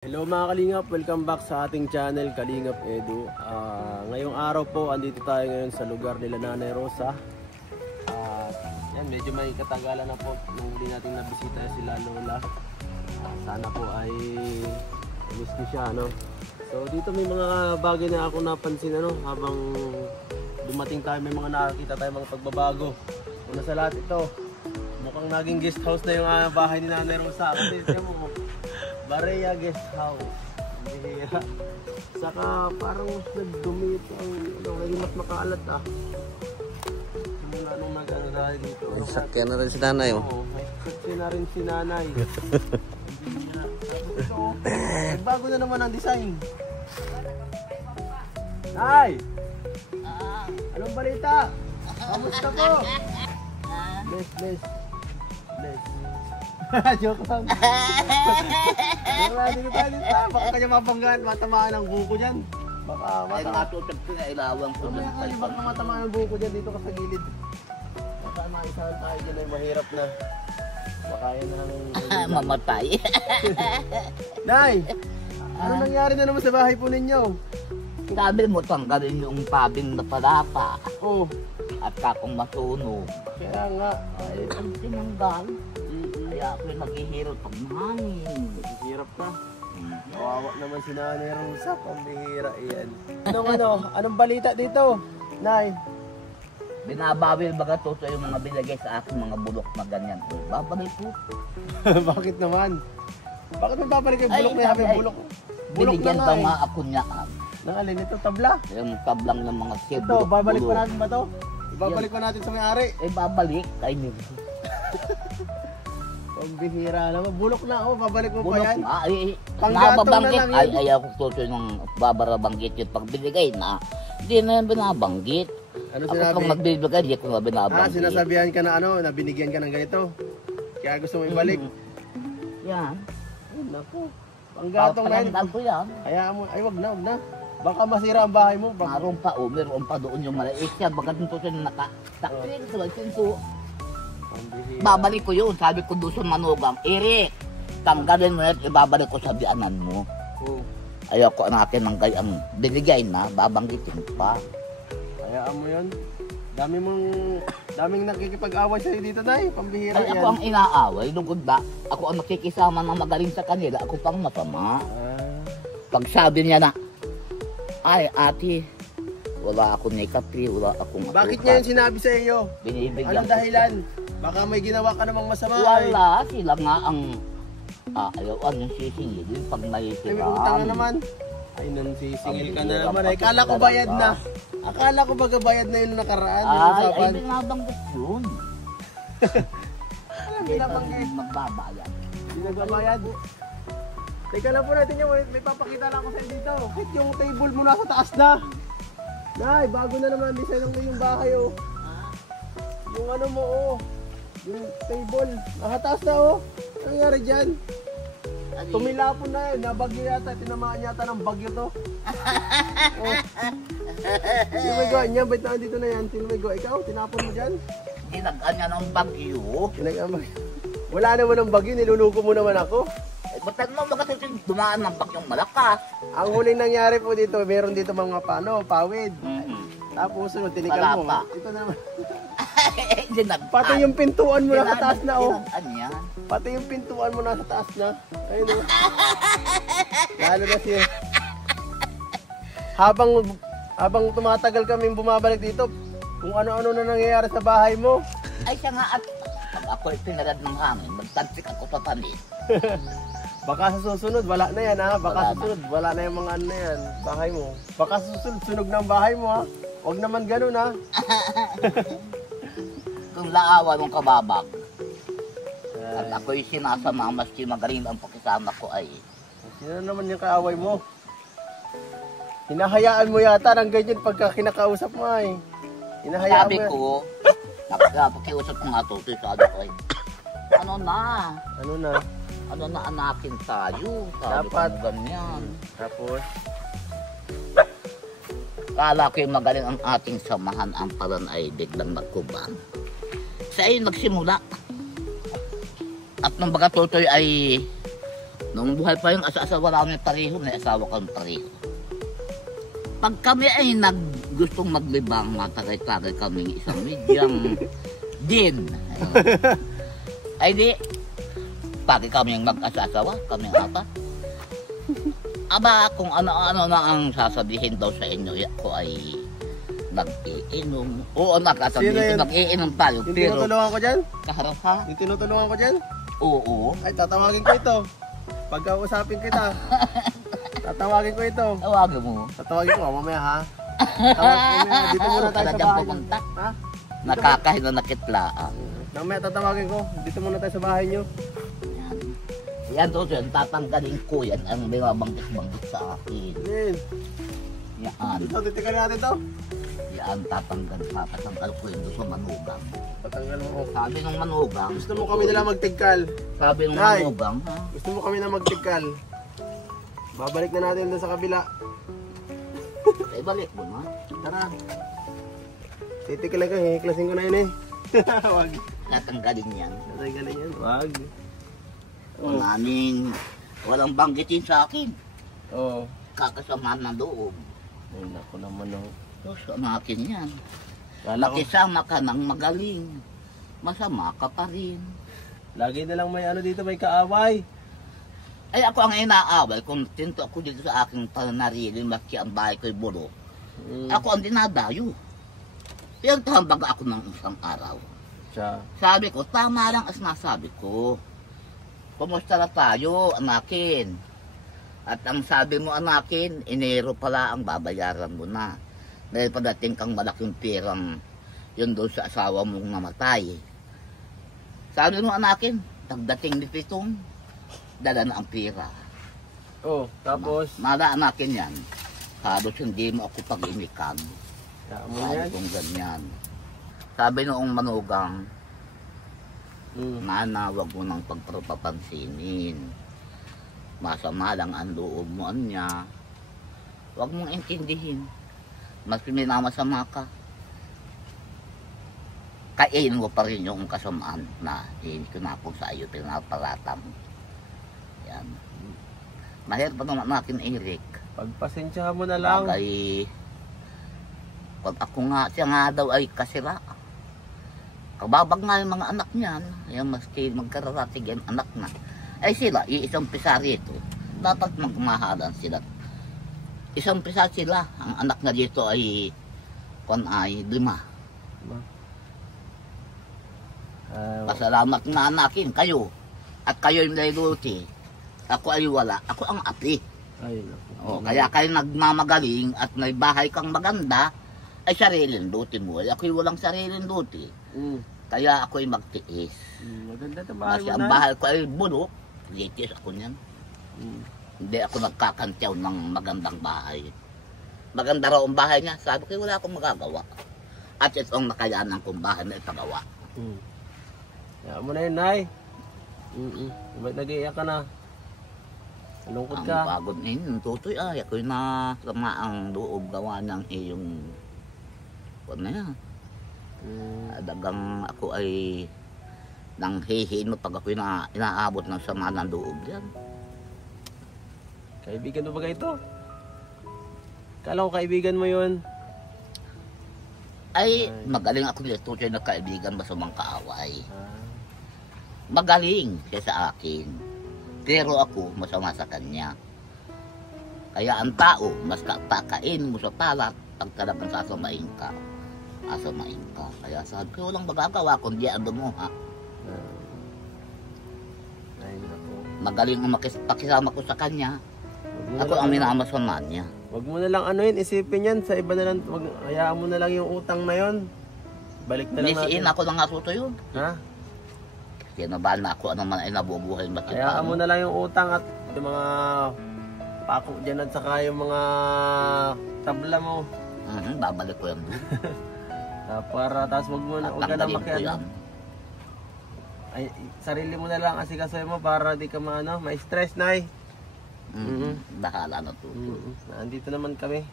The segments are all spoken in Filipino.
Hello mga Kalingap, welcome back sa ating channel Kalingap Edu. Ngayong araw po, andito tayo ngayon sa lugar nila Nanay Rosa. Yan, medyo may katagalan na po nung hindi natin nabisita sila Lola. Sana po ay miss ko siya, no? So dito may mga bagay na ako napansin, ano, habang dumating tayo, may mga nakakita tayo mga pagbabago. Una sa lahat ito, mukhang naging guest house na yung bahay ni Nanay Rosa. Kasi siya mo, Barea Guest House. Bihira. Saka parang mas nagdumi ito ang naging mas makaalat Simula nung nag-ano na dito. May sakyan na rin si nanay. Oo, may sakyan na rin si nanay. Bihira. Tapos ito, bago na naman ang design. Nay! Anong balita? Kamusta po? Bless. Joke lang. Dito tayo. Baka kanya mabanggaan, matamaan ang buko dyan. Baka Ay matutag ko na ilawang ko. Mamaya kayo, baka matamaan ang buko dyan dito ka sa gilid. Baka maisahan tayo dyan ay mahirap na. Baka yan ang Mamatay. Nay! Ano nangyari na naman sa bahay po ninyo? Sabi mo tanggalin yung pabing na palapa. Oh, At kakong masunog. kaya nga. Ay, ang tinanggal. Kaya ako'y naghihirot pag mahangin. Hirap na. Kawawa naman si Nanay Rosa, pambihira iyan. Anong balita dito? Nay? Binabawil baga to yung mga binigay sa akin mga bulok na ganyan. Babalik po. Bakit naman? Bakit may babalik yung bulok na yung bulok? Bulok Binigyan na pa nga nga ako niya. Nang alin ito, tabla? Yung tablang ng mga Ito, sibulok. babalik pa natin ba to? Babalik pa natin sa may-ari. Babalik. Kay niyo. Pambihira naman. Bulok na ako, babalik mo Bulok pa yan. na. Ay, Panggatong nababanggit. na lang Ay, yun. ayaw ko tuloy ng babarabanggit yun. Pag binigay na, hindi na yan binabanggit. Ano Ako sinabi? pang magbibigay, hindi ko na binabanggit. Sinasabihan ka na ano, na binigyan ka ng ganito. Kaya gusto mo ibalik. Yan. Ay, naku. Panggatong na yun. Papalandan ko yan. Hayaan mo, ay wag na. Baka masira ang bahay mo. Meron pa, meron pa doon yung maliit siya. Bagat nito siya nakatakling sa sinso. Pambihira. Babalik ko yun. Sabi ko doon sa manugang, Eric, tanggalin mo yan, ibabalik ko sa bianan mo. Oh. Ayoko ang akin ng gayang binigay na, babanggitin pa. Hayaan mo yun. Daming nakikipag-away sa'yo dito, Nay. Pambihira Ay, yan. ako ang inaaway, lugod ba? Ako ang nakikisama ng magaling sa kanila, ako pang masama. Pag sabi niya na, ay ate, wala akong nekapri, wala akong Bakit niya yun sinabi sa iyo? binibigyan Anong dahilan? Baka may ginawa ka namang masama. Wala, sila nga ang ayawan yung sisingilin pag may Ay, may utang na naman. Ay, nansisingil ka na naman. Ay, kala ko bayad na. Akala ko baga bayad na yung nakaraan. Ay, binabanggit yun. Alam, binabanggit. Magbabayad. Hindi nagbabayad. Teka lang po natin yung may papakita lang ako sa'yo dito. Kahit yung table mo nasa taas na. Nay, bago na naman design ng yung bahay, oh. Yung ano mo, oh. Yung table. Nasa taas na, oh. Ano nangyari dyan? Tumilapon na yun. Nabagyo yata. Tinamaan yata ng bagyo to. Oh. Sino may gawa niya? Ba't na dito na yan? Sino may gawa? Ikaw? Tinapon mo dyan? Ginagaan niya ng bagyo. Wala naman ng bagyo. Niluluko mo naman ako. Ba't mo bakit dumaan ng bagyong malakas? Ang huling nangyari po dito, meron dito mga pawid. Tapos sunod, tinikan mo. Palapa. Ito naman. Ginag- Pati yung pintuan mo nasa taas na, oh. Ginagaan niya. Pati yung pintuan mo nasa taas na. Ayun, oh. Lalo na siya. Habang tumatagal kami bumabalik dito, kung ano-ano na nangyayari sa bahay mo. Ay siya nga at pag ako'y pinarad ng hangin, magtansik ako sa tanis. Baka sa susunod, wala na yan, ha? Baka Wala sa susunod, wala na yung mga ano na yan, bahay mo. Baka sa susunod, sunog na ang bahay mo, ha? Huwag naman ganun, ha? Kung laawa ng kababag, at ako'y sinasama, maski magaling ang pakisama ko ay. Sino naman yung kaaway mo? Hinahayaan mo yata ng ganyan pagka kinakausap mo, ay. Hinahayaan Sabi mo. ko, napakiusap ko nga to, sabi ko ay, ano na anakin tayo, sabi Dapat. ko ganyan. Tapos, Kala ko yung magaling ang ating samahan, ang paran ay biglang nagkuban. Siya ay nagsimula. At nung baga tutoy ay Nung buhay pa yung asawa namin pareho, may asawa kami pareho. Pag kami ay gustong maglibang, matagay-tagay kami isang medyang din. Ay di, pagi kami yung mag-asawa, kami ang apat. Aba, kung ano-ano na ang sasabihin daw sa inyo, ako ay nag-iinom. Oo, nakasabihin ko, nag-iinom tayo. Yung Pero, tinutulungan ko dyan? kaharap ha? Yung tinutulungan ko dyan? Oo. Ay, tatawagin ko ito. Pagkausapin kita. Tatawagin ko ito. Tawagin mo. Tatawagin ko, mamaya ha. Mamaya, dito muna tayo sa bahay. Pumunta. Ha? Nakakahina na kitlaan. Mamaya tatawagin ko, dito muna tayo sa bahay nyo. Yan. Yan to yan, tatanggalin ko yan ang binabangkit-bangkit sa akin. Yan. Yan. Ito, titikan natin to. Yan, tatanggal ko yun doon sa manugang. Patanggal mo. Sabi ng manugang. Gusto mo kami nila magtigkal. Sabi ng Nay. manugang, ha? Gusto mo kami na magtigkal. Babalik na natin doon sa kabila. Ay, balik mo na. Tara. Titikan lang ko, hihiklasin ko na yun eh. Wag. Tatanggalin yan. Tatanggalin yan. Wag. Walang banggitin sa akin. Oo. Kakasamaan ng loob. Ay, naku naman oh. So, sa akin yan. Kala ko, Makisama ka ng magaling. Masama ka pa rin. lagi na lang may ano dito, may kaaway. Ay, ako ang inaawal. Kung tinto ako dito sa aking pananarili, maski ang bahay ko'y buro. Ako ang dinadayo. Pero tambag ako ng isang araw. Siya. Sabi ko, tama lang as nasabi ko. Kumusta na tayo, anakin? At ang sabi mo, anakin, Enero pala ang babayaran mo na. Dahil padating kang malaking pirang yun doon sa asawa mong namatay. Sabi mo, anakin, pagdating ni Pitong, dala na ang pira. Oh, tapos, Malaan natin yan. Halos hindi mo ako pag-imikan. mo Sabi yan. kong ganyan. Sabi noong manugang, Nana, wag mo nang pagpapansinin. Masama lang ang loob mo niya. Wag mong intindihin. Mas minamasama ka. Kain mo pa rin yung kasamaan na hindi ko na po sa iyo pinaparatam. Yan. Mahirap pa naman natin, Eric. Pagpasensyahan mo na lang. Bagay, pag ako nga, siya nga daw ay kasira. Kababag nga yung mga anak niyan, yung maski magkararatig yung anak na. Ay sila, iisang pisari ito. Dapat magmahalan sila. Isang pisa sila, ang anak na dito ay, kung ay 5. Pasalamat na anakin, kayo. At kayo yung nailuti. Ako ay wala, ako ang api. Ay, O, kaya kayo nagmamagaling at may bahay kang maganda, ay sariling luti mo. Ako'y walang sariling luti. Kaya ako'y magtiis. Maganda na bahay Kasi mo ang na. bahay ko ay bulok, litis ako niyan. Hindi ako nagkakantyaw ng magandang bahay. Maganda raw ang bahay niya, sabi ko wala akong magagawa. At ito ang nakayanan kong bahay na ipagawa. Kaya mo na yun, Nay. Ba't nag-iiyak ka na? Malungkot Ang ka. pagod na yun, tutoy ay ako'y nasama ang loob gawa ng iyong kung na yan. Dagang ako ay nang hihiin mo pag ako'y inaabot ng sama ng loob yan. Kaibigan mo ba ito? Kala ko kaibigan mo yun. Ay, magaling ako dito siya na kaibigan masamang kaaway. Magaling siya sa akin. Pero ako masama sa kanya. Kaya ang tao, mas kakain mo sa palat pag talagang sasamain ka. Asamain ka. Kaya sabi ko, walang magagawa kundi ang dumuha. Ay, naku. Magaling ang pakisama ko sa kanya. Ako ang minamasama niya. Wag mo na lang ano yun, isipin yan. Sa iba na lang, hayaan mo na lang yung utang na yun. Balik na lang Nisiin natin. ako ng asuto yun. Ha? Kinabal na ako naman ay nabubuhay Hayaan mo na lang yung utang at yung mga pako dyan at saka yung mga tabla mo. Babalik ko yan doon. Para, tapos wag mo na, At wag ka na tanggalin ko makiano. yan. Ay, sarili mo na lang asikasoy mo para di ka maano, ma-stress, Nay. Bahala na to. Nandito naman kami.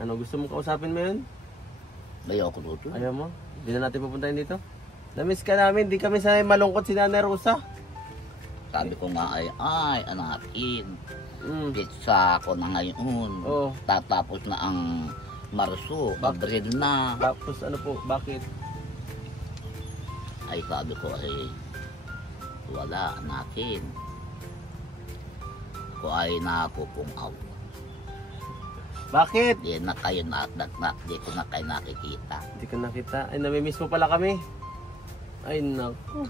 Ano, gusto mo kausapin mo yun? Ayaw ko dito. Ayaw mo? Hindi na natin pupuntahin dito? Namiss ka namin, di kami sanay malungkot si Nanay Rosa. sabi ko nga ay anakin. Mm. Pizza ko na ngayon. Oh. Tatapos na ang Marso, Abril na. Tapos ano po, bakit? Ay sabi ko wala natin. Ko ay nakupungaw. Bakit? Di na kayo di ko na kayo nakikita. Hindi ko nakita. Ay, namimiss mo pala kami. Ay, naku.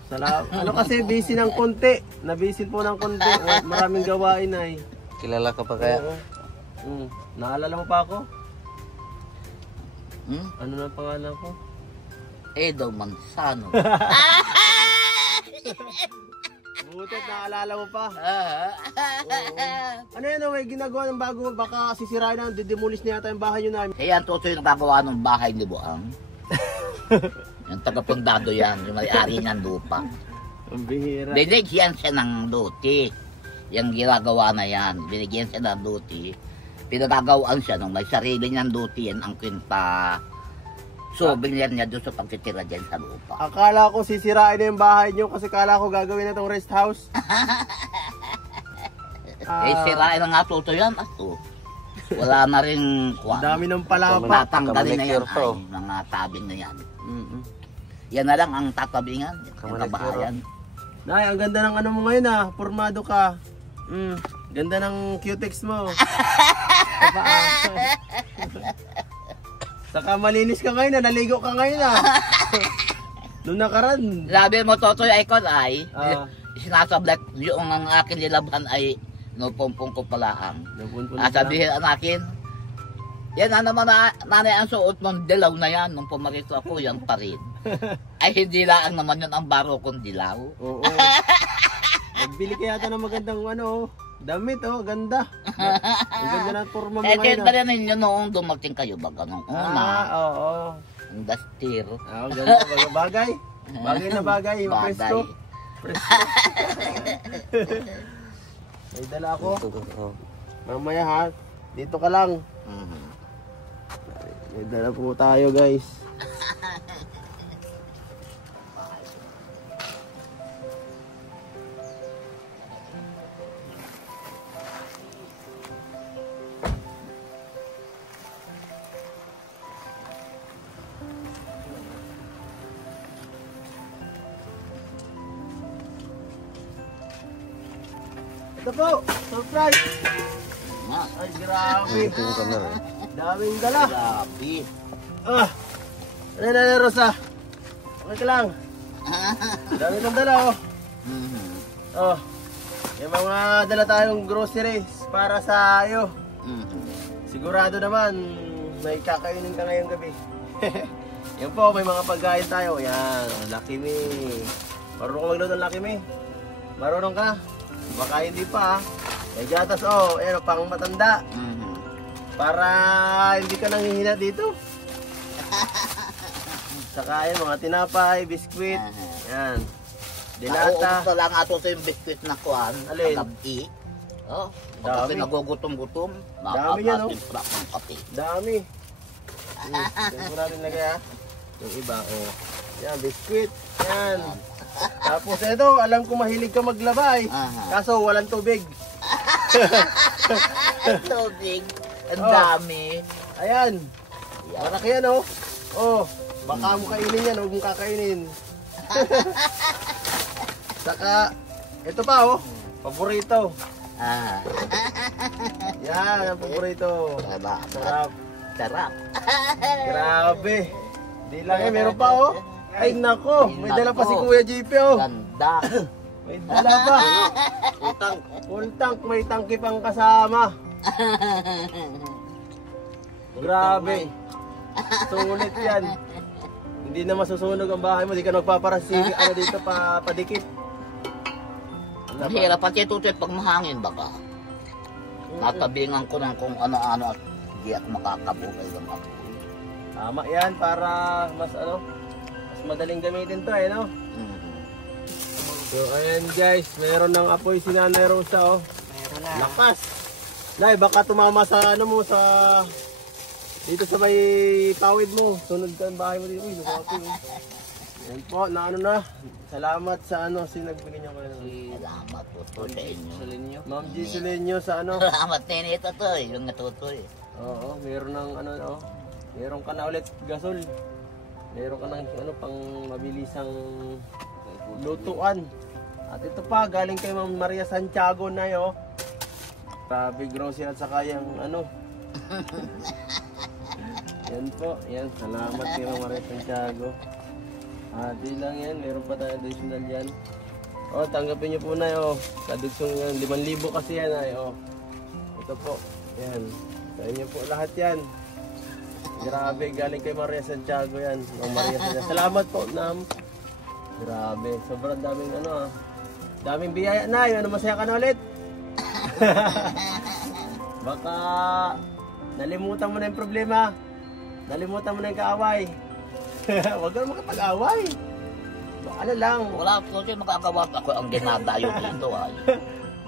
Ano kasi, busy ng konti. Nabisin po ng konti. Maraming gawain ay. Kilala ka pa kaya? Oo. Naalala mo pa ako? Hmm? Ano na ang pangalan ko? Edo Manzano. Butit, naalala mo pa. Ano yan, may ginagawa ng bago, baka sisirain na, didemolis na yata yung bahay nyo namin. Kaya ang totoo yung nagagawa ng bahay ni Buang. Yung taga-pundado yan, yung may-ari niyang lupa. Ang bihira. Binigyan siya ng luti. Yung ginagawa na yan, binigyan siya ng luti. Pinagagawaan siya nung may sarili niyang luti yan ang kwinta. So, binigyan niya doon sa pagtitira dyan sa lupa. Akala ko sisirain na yung bahay nyo kasi akala ko gagawin na itong rest house. Sirain na nga toto yan. Wala na rin kuwan. Dami ng palapa. Tatanggalin na yan. to. Ay, mga tabing na yan. Yan na lang ang tatabingan. Yung kabahayan. Nay, ang ganda ng ano mo ngayon Formado ka. Ganda ng cutex mo. Saka malinis ka ngayon naligo ka ngayon Noong nakaraan. Sabi mo, Totoy Icon ay, sinasablat yung ang akin nilabhan ay nupumpong ko pala ang. Sabihin ang akin, yan na naman nanay ang suot ng dilaw na yan. Nung pumarito ako, yan pa rin. Ay hindi lang naman yun ang baro kong dilaw. Oo. Nagbili ka yata ng magandang damit ganda. Ang ganda ng forma mo ngayon. Kaya rin ninyo noong dumating kayo ba ganun una. Oo. Ang dastir. Ganda bagay. Bagay na bagay. Yung presto. May dala ako. Mamaya dito ka lang. May dala po tayo guys. Ito po, surprise! Ay, grabe. Ito yung camera. Daming dala. Grabe. Ano na, Rosa? Okay ka lang. Dami kong dala, Yung mga dala tayong groceries para sa iyo. Sigurado naman, may kakainin ka ngayong gabi. Yan po, may mga pagkain tayo. Yan, Lucky Me. Marunong ka magluto ng Lucky Me? Marunong ka? Baka hindi pa May gatas pang matanda. Para hindi ka nanghihina dito. Saka yan, mga tinapay, biskwit. Yan. Dilata. Nauubos lang ato sa yung biskwit na kuhan. Alin? Gabi. Kapag nagugutom-gutom, Dami yan, makakatimpla ng kape. Dami. Ito natin lagay Yung iba, Yan, biskwit. Yan. Tapos ito, alam ko mahilig ka maglaba Kaso walang tubig. Tubig. Ang dami. Ayan. Malaki yan baka mo kainin yan, huwag mong kakainin. Saka, ito pa paborito. Yan, ang paborito. Sarap. Sarap. Grabe. Di lang meron pa Ay nako, may dala pa si Kuya JP Ganda. May dala pa. Full tank, may tangki pang kasama. Grabe. Sulit yan. Hindi na masusunog ang bahay mo, di ka nagpaparasig dito padikit. Ang hirap pati tutoy pag mahangin baka. Tatabingan ko ng kung ano-ano at hindi ako makakabuhay ng ako. Tama yan para mas mas madaling gamitin to So ayan guys, meron ng apoy si Nanay Rosa Meron na. Lakas. Nay, baka tumama sa sa dito sa may pawid mo. Sunod ka ang bahay mo dito. Uy, Yan po, na ano na. Salamat sa ano, sinagbigyan niyo kayo. Salamat po sa inyo. Ma'am G. Solenio sa ano. Salamat din ito to, yung natutoy. Oo, meron ng ano, oh. Meron ka na ulit gasol. Meron ka ng ano, pang mabilisang lutuan. At ito pa, galing kay Ma'am Maria Santiago na yo. Grabe grocery at saka yung ano. Yan po, yan. Salamat kay Ma'am Maria Santiago. Di lang yan, meron pa tayo additional yan. Tanggapin nyo po na yo. Kadugsong yan, 5,000 kasi yan ay. Ito po, yan. Sa inyo po lahat yan. Grabe, galing kay Maria Santiago yan. Ma'am Maria Santiago. Salamat po, Nam. Grabe, sobrang daming ano daming biyaya na. Ano, masaya ka na ulit? Baka nalimutan mo na yung problema. Nalimutan mo na yung kaaway. Huwag ka na makapag-away. Ano lang. Wala po siya makagawa. Ako ang dinadayo dito ay.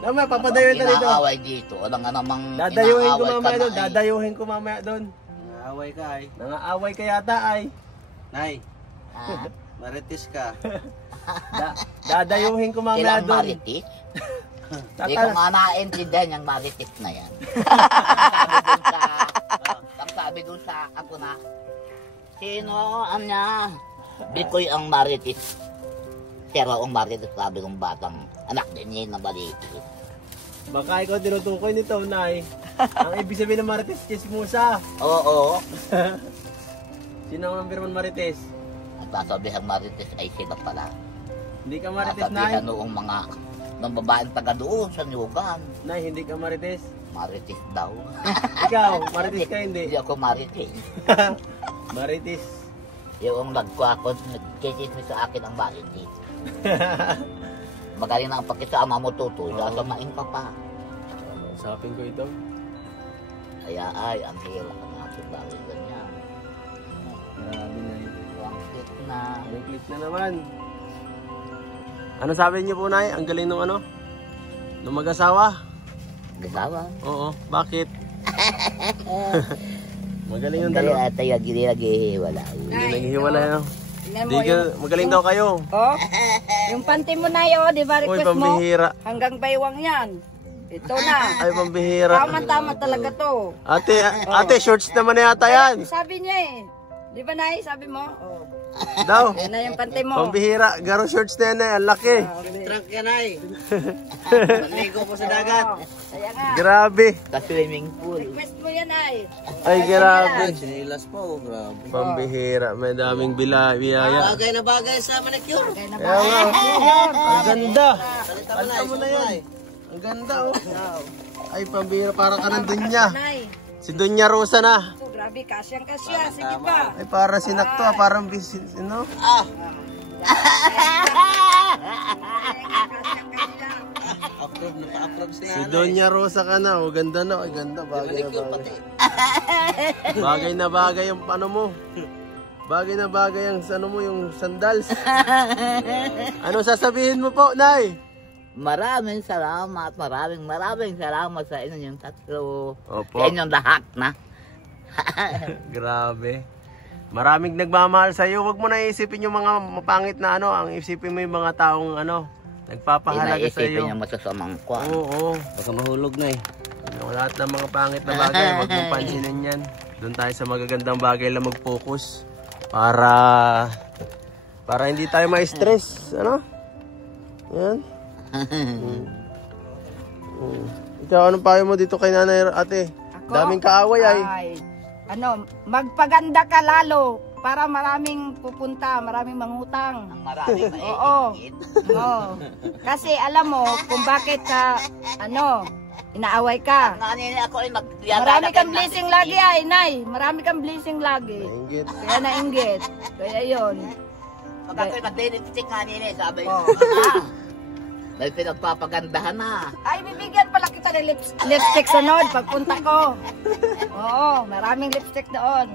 Naman, papadayuhin ka dito. Inaaway dito. Walang nga namang dadayuhin ko mamaya doon. Dadayuhin ko mamaya doon. Nangaaway ka ay. Nangaaway ka yata ay. Nay, marites ka. Dadayuhin ko mamaya Ilang doon. maritis? Hindi ko nga naintindihan yung maritis na yan. Ang sabi dun sa ako na, sino ang niya? Bikoy ang maritis. Pero ang maritis sabi ng batang anak din niya na maritis. Baka ikaw tinutukoy nito, Nay. Ang ibig sabihin ng marites, chismosa. Oo. Sino ang number 1 marites? Ang sasabihan maritis ay sila pala. Hindi ka marites, Nay? Sasabihan noong mga ng babaeng taga doon sa Nyugan. Nay, hindi ka marites? Maritis daw. Ikaw, marites ka hindi? Hindi ako maritis. Marites. Yung nagkikismis sa akin ang maritis. Magaling na ang pakisama mo tutoy. Sasamain ka pa. Usapin ko ito. Kaya ay, ang hirap na natin dahil ganyan. Grabe na yun. Ang cute na. Ang click na naman. Ano sabi niyo po, Nay? Ang galing nung ano? Nung mag-asawa? Gasawa. Oo. Bakit? Magaling yung Ang galing dalawa. at tayo naghihiwala. Hindi naghihiwalay, no? Tingnan mo Di ka, magaling daw kayo. Oh, yung panty mo na yun, di ba Uy, request mo? pambihira. Hanggang baywang yan. Ito na. Ay, pambihira. Tama-tama talaga to. Ate, shorts naman na yata yan. Sabi niya eh. Di ba, Nay? Sabi mo? Oh. Daw. Yan na yung panty mo. Pambihira. Garo shorts na yan, ang laki. Trunk ka, Nay. Maligo po sa dagat. Kaya nga. Grabe. Sa swimming pool. Request mo yan, Ay. Ay, grabe. Sinilas po, grabe. Pambihira. May daming biyaya. Bagay na bagay sa manicure. Kaya na ba? Kaya nga. Ang ganda. Salita mo, Palta Nay. mo na yan. Ang ganda, oh. Ay, pambihira. Parang ka ng Dunya. Nay. Si Dunya Rosa na. So, grabe, kasyang-kasya. Sige pa. Ay, parang sinakto, parang bisin, no? Kasyang-kasya. Approve na pa-approve si Si nanay. Dunya Rosa ka na. Oh, ganda na. Ay, ganda. Bagay na Manicure bagay. pati. Bagay na bagay yung ano mo. Bagay na bagay yung ano mo, yung sandals. Ano sasabihin mo po, Nay? Maraming salamat sa inyong tatlo. Opo. Sa inyong lahat na. Grabe. Maraming nagmamahal sa iyo. Huwag mo na isipin yung mga mapangit na ano. Ang isipin mo yung mga taong ano, nagpapahalaga sa iyo. Inaisipin yung masasamang kwa. Oo. Baka mahulog, Nay. Lahat ng mga pangit na bagay, huwag mong pansinin yan. Doon tayo sa magagandang bagay lang mag-focus. Para hindi tayo ma-stress. Ano? Yan. Ikaw, anong payo mo dito kay nanay, ate? Ako? Daming kaaway ay. Ano, magpaganda ka lalo para maraming pupunta, maraming mangutang. Ang maraming Oo. maiingit. Oo. Kasi alam mo kung bakit ka, inaaway ka. Kanina ako ay Marami kang blessing lagi ay, Nay. Marami kang blessing lagi. Nainggit. Kaya nainggit. Kaya yun. Pag ako'y nag-lipstick kanina, sabi ko, Oo. may pinagpapagandahan na. Ay, bibigyan pala kita ng lipstick sunod pagpunta ko. Oo, maraming lipstick doon.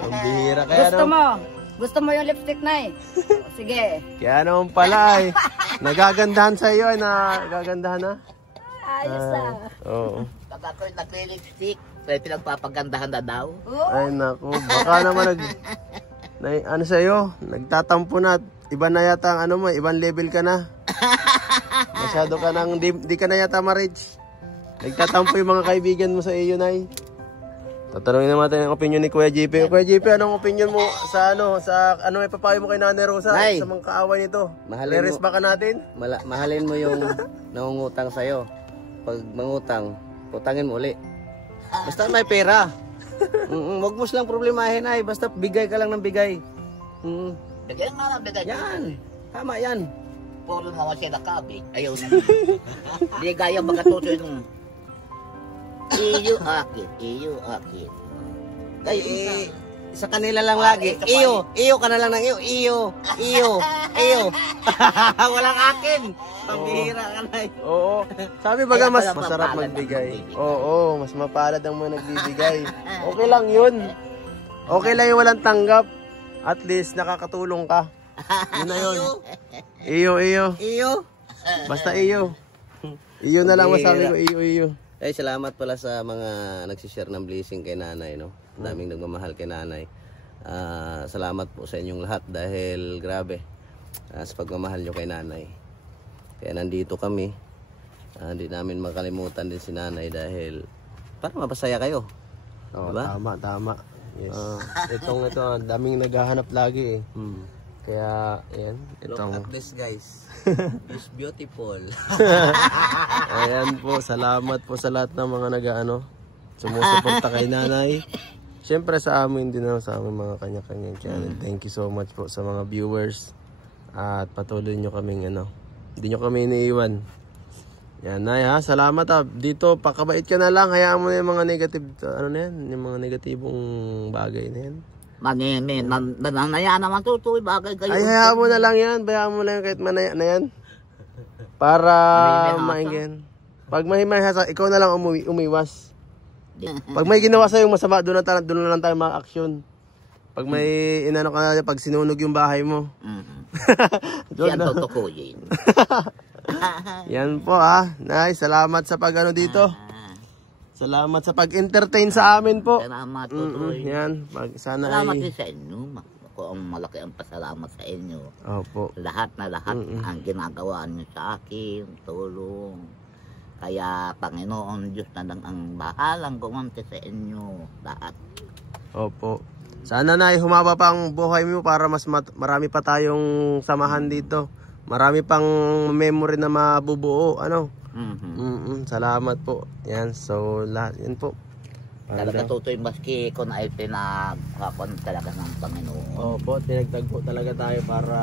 Ang bihira kaya Gusto naman. mo? Gusto mo yung lipstick, Nay? Sige. Kaya naman pala ay. Nagagandahan sa iyo ay nagagandahan na. Ayos na. Oo. Pag ako'y nag-lipstick, may pinagpapagandahan na daw. Oo. Ay naku, baka naman ano sa iyo, nagtatampo na. iba na yata ang ano mo, ibang level ka na. Masyado ka nang, di ka na yata ma-reach. Nagtatampo yung mga kaibigan mo sa iyo, Nay. Tatanungin naman natin ang opinion ni Kuya JP. Kuya JP, anong opinion mo sa ano may papayo mo kay Nanay Rosa? Nay, sa mga kaaway nito? mahalin Re-rest mo- ba ka natin? Mahalin mo yung nangungutang sa'yo. Pag mangutang, utangin mo uli. Basta may pera. Huwag mo silang problemahin ay. Basta bigay ka lang ng bigay. Bigyan nga lang, bigay. Yan. Tama yan. Puro naman sila kabi. Ayaw na. Di gaya magkatutoy nung iyo akit. Ay, sa kanila lang lagi. Iyo ka na lang ng iyo. Walang akin. Pambihira ka na. Oo. Sabi baga mas Kaya pala masarap mapalad ang magbigay. magbibigay. Oo, mas mapalad ang mga nagbibigay. Okay lang yun. Okay lang yung walang tanggap. At least nakakatulong ka. Yun na yun. Iyo. Basta iyo. Iyo na lang masabi ko, iyo. Ay, salamat pala sa mga nagsishare ng blessing kay nanay, no? Daming nagmamahal kay nanay. Salamat po sa inyong lahat dahil grabe sa pagmamahal nyo kay nanay. Kaya nandito kami. Hindi namin makalimutan din si nanay dahil para mapasaya kayo. Oh, Diba? Tama. Yes. Ito, daming naghahanap lagi eh. Kaya, yan. Itong... this, guys. It's beautiful. Ayan po, salamat po sa lahat ng mga sumusuporta kay nanay. Siyempre sa amin din sa aming mga kanya-kanyang channel. Thank you so much po sa mga viewers. At patuloy nyo kaming hindi nyo kami iniiwan. Yan, Nay ha, salamat ha. Dito, pakabait ka na lang. Hayaan mo na yung mga negative, yung mga negatibong bagay na yan. Manaya naman tutoy, bagay kayo. Ay, hayaan mo na lang yan. Bayaan mo lang kahit manaya na yan. Para maingin. Pag may mahihasa, ikaw na lang umiwas. Pag may ginawa sa'yo masama, doon na lang tayo mag-action. Pag may pag sinunog yung bahay mo. Yan tutukuyin. Yan po Nay, salamat sa dito. Salamat sa pag-entertain sa amin po. Salamat tutoy. Yan, sana Salamat ay... din sa inyo. Ako ang malaki ang pasalamat sa inyo. Opo. Lahat ang ginagawa niyo sa akin, tulong. Kaya Panginoon Diyos na lang ang bahalang gumanti sa inyo. Lahat. Opo. Sana Nay, humaba pa ang buhay mo para mas marami pa tayong samahan dito. Marami pang memory na mabubuo. Salamat po. Yan, so lahat yan po. Talaga tutoy maski kung ay pinagkakon talaga ng Panginoon. Opo, tinagtagpo talaga tayo para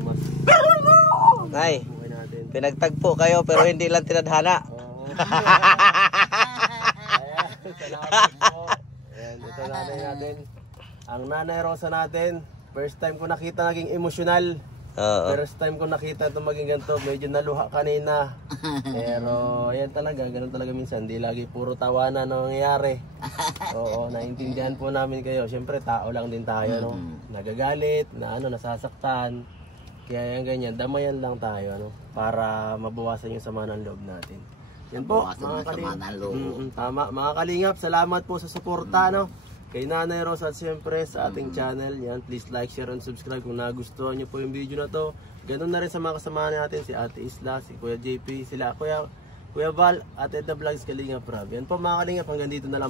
mas Nay, buhay natin. pinagtagpo kayo pero hindi lang tinadhana. Oo. Ayan, salamat po. Ayan, ito nanay natin. Ang Nanay Rosa natin, first time ko nakita naging emosyonal. First time ko nakita ito maging ganito, medyo naluha kanina. Pero yan talaga, ganun talaga minsan. Hindi lagi puro tawanan ang nangyayari. Oo, naintindihan po namin kayo. Siyempre, tao lang din tayo, nagagalit, nasasaktan. Kaya yan ganyan, damayan lang tayo, para mabawasan yung sama ng loob natin. Yan po, mga kalingap. Tama, mga kalingap, salamat po sa suporta, kay Nanay Rosa at siyempre sa ating channel. Yan, please like, share, and subscribe kung nagustuhan nyo po yung video na to. Ganun na rin sa mga kasama natin, si Ate Isla, si Kuya JP, sila Kuya Val, at Edna Vlogs, Kalingap Rob. Yan po mga kalingap, hanggang dito na lang.